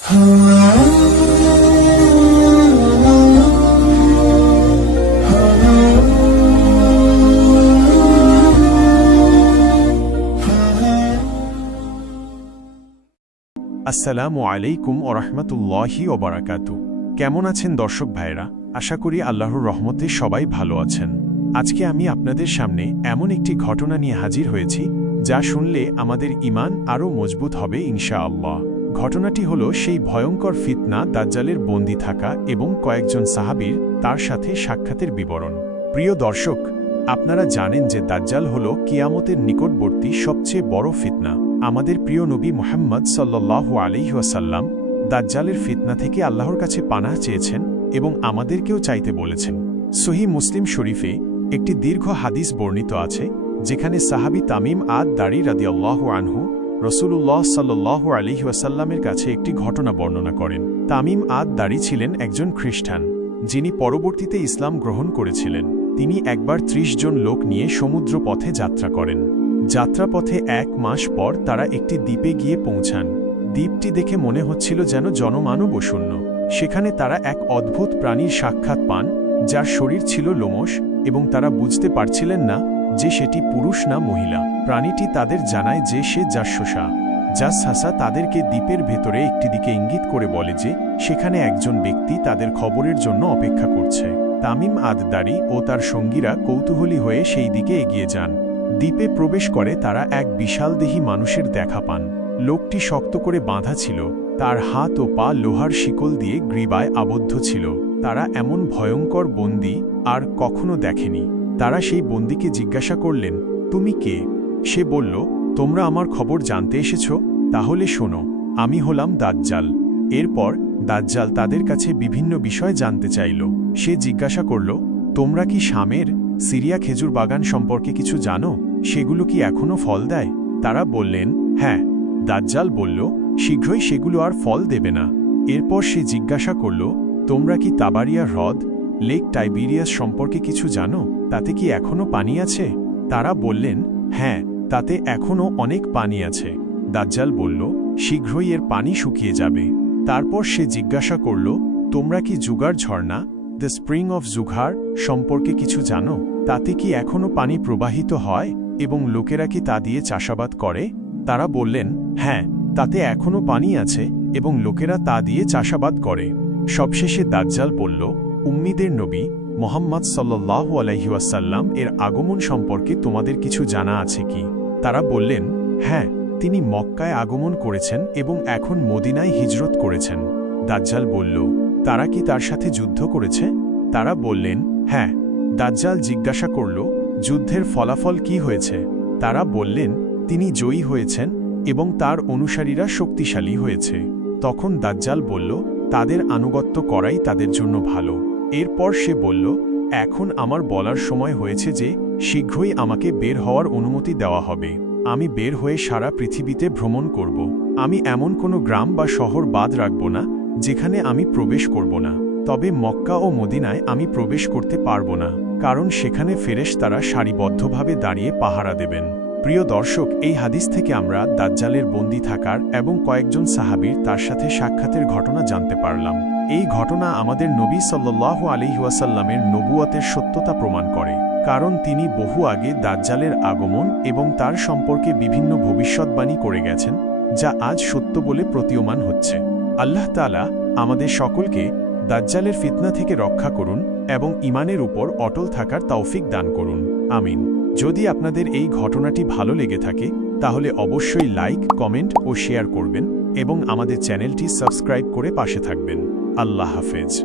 আসসালামু আলাইকুম ওরহমতুল্লাহি ওবরাকাতু কেমন আছেন দর্শক ভাইরা আশা করি আল্লাহর রহমতে সবাই ভালো আছেন। আজকে আমি আপনাদের সামনে এমন একটি ঘটনা নিয়ে হাজির হয়েছি, যা শুনলে আমাদের ইমান আরও মজবুত হবে ইনশাআল্লাহ। ঘটনাটি হল সেই ভয়ঙ্কর ফিতনা দাজ্জালের বন্দি থাকা এবং কয়েকজন সাহাবীর তার সাথে সাক্ষাতের বিবরণ। প্রিয় দর্শক, আপনারা জানেন যে দাজ্জাল হল কিয়ামতের নিকটবর্তী সবচেয়ে বড় ফিতনা। আমাদের প্রিয় নবী মোহাম্মদ সাল্লাল্লাহু আলিহাসাল্লাম দাজ্জালের ফিতনা থেকে আল্লাহর কাছে পানাহ চেয়েছেন এবং আমাদেরকেও চাইতে বলেছেন। সহি মুসলিম শরীফে একটি দীর্ঘ হাদিস বর্ণিত আছে, যেখানে সাহাবি তামিম আদ দাড়ি রাদি আল্লাহ আনহু রসুল্লাহ সাল্লাহ আলিহাসাল্লামের কাছে একটি ঘটনা বর্ণনা করেন। তামিম আদ দাড়ি ছিলেন একজন খ্রিস্টান, যিনি পরবর্তীতে ইসলাম গ্রহণ করেছিলেন। তিনি একবার ত্রিশ জন লোক নিয়ে সমুদ্র পথে যাত্রা করেন। যাত্রাপথে এক মাস পর তারা একটি দ্বীপে গিয়ে পৌঁছান। দ্বীপটি দেখে মনে হচ্ছিল যেন জনমানব শূন্য সেখানে তারা এক অদ্ভুত প্রাণীর সাক্ষাৎ পান, যার শরীর ছিল লোমশ এবং তারা বুঝতে পারছিলেন না যে সেটি পুরুষ না মহিলা, প্রাণীটি তাদের জানায় যে সে জাস্যসা জাস হাসা তাদেরকে দ্বীপের ভেতরে একটি দিকে ইঙ্গিত করে বলে যে, সেখানে একজন ব্যক্তি তাদের খবরের জন্য অপেক্ষা করছে। তামিম আদদারি ও তার সঙ্গীরা কৌতূহলী হয়ে সেই দিকে এগিয়ে যান। দ্বীপে প্রবেশ করে তারা এক বিশাল বিশালদেহী মানুষের দেখা পান। লোকটি শক্ত করে বাঁধা ছিল। তার হাত ও পা লোহার শিকল দিয়ে গ্রীবায় আবদ্ধ ছিল। তারা এমন ভয়ঙ্কর বন্দি আর কখনো দেখেনি। তারা সেই বন্দিকে জিজ্ঞাসা করলেন, তুমি কে? সে বলল, তোমরা আমার খবর জানতে এসেছ, তাহলে শোনো, আমি হলাম দাজ্জাল। এরপর দাজ্জাল তাদের কাছে বিভিন্ন বিষয় জানতে চাইল। সে জিজ্ঞাসা করল, তোমরা কি শামের, সিরিয়া খেজুর বাগান সম্পর্কে কিছু জানো? সেগুলো কি এখনও ফল দেয়? তারা বললেন হ্যাঁ। দাজ্জাল বলল, শীঘ্রই সেগুলো আর ফল দেবে না। এরপর সে জিজ্ঞাসা করল, তোমরা কি তাবারিয়া হ্রদ লেক টাইবেরিয়াস সম্পর্কে কিছু জানো? তাতে কি এখনও পানি আছে? তারা বললেন হ্যাঁ তাতে এখনও অনেক পানি আছে। দাজ্জাল বলল, শীঘ্রই এর পানি শুকিয়ে যাবে। তারপর সে জিজ্ঞাসা করল, তোমরা কি জুগার ঝর্ণা? দ্য স্প্রিং অফ জুঘার সম্পর্কে কিছু জানো? তাতে কি এখনও পানি প্রবাহিত হয় এবং লোকেরা কি তা দিয়ে চাষাবাদ করে? তারা বললেন হ্যাঁ তাতে এখনও পানি আছে এবং লোকেরা তা দিয়ে চাষাবাদ করে। সবশেষে দাজ্জাল বলল উম্মিদের নবী মোহাম্মদ সাল্লাহু আলহিউসাল্লাম এর আগমন সম্পর্কে তোমাদের কিছু জানা আছে কি? তারা বললেন হ্যাঁ তিনি মক্কায় আগমন করেছেন এবং এখন মদিনায় হিজরত করেছেন। দাজ্জাল বলল, তারা কি তার সাথে যুদ্ধ করেছে? তারা বললেন হ্যাঁ। দাজ্জাল জিজ্ঞাসা করল, যুদ্ধের ফলাফল কি হয়েছে? তারা বললেন, তিনি জয়ী হয়েছেন এবং তার অনুসারীরা শক্তিশালী হয়েছে। তখন দাজ্জাল বলল, তাদের আনুগত্য করাই তাদের জন্য ভালো। এরপর সে বলল, এখন আমার বলার সময় হয়েছে যে শীঘ্রই আমাকে বের হওয়ার অনুমতি দেওয়া হবে। আমি বের হয়ে সারা পৃথিবীতে ভ্রমণ করব। আমি এমন কোনো গ্রাম বা শহর বাদ রাখব না, যেখানে আমি প্রবেশ করব না। তবে মক্কা ও মদিনায় আমি প্রবেশ করতে পারব না, কারণ সেখানে ফেরেশ তারা সারিবদ্ধভাবে দাঁড়িয়ে পাহারা দেবেন। প্রিয় দর্শক, এই হাদিস থেকে আমরা দাজ্জালের বন্দি থাকার এবং কয়েকজন সাহাবীর তার সাথে সাক্ষাতের ঘটনা জানতে পারলাম। এই ঘটনা আমাদের নবী সাল্লাহ আলিহাসাল্লামের নবুয়াতের সত্যতা প্রমাণ করে, কারণ তিনি বহু আগে দাজ্জালের আগমন এবং তার সম্পর্কে বিভিন্ন ভবিষ্যৎবাণী করে গেছেন, যা আজ সত্য বলে প্রতীয়মান হচ্ছে। আল্লাহ তালা আমাদের সকলকে দাজ্জালের ফিতনা থেকে রক্ষা করুন এবং ইমানের উপর অটল থাকার তৌফিক দান করুন। আমিন। যদি আপনাদের এই ঘটনাটি ভালো লেগে থাকে, তাহলে অবশ্যই লাইক, কমেন্ট ও শেয়ার করবেন এবং আমাদের চ্যানেলটি সাবস্ক্রাইব করে পাশে থাকবেন। আল্লাহ হাফেজ।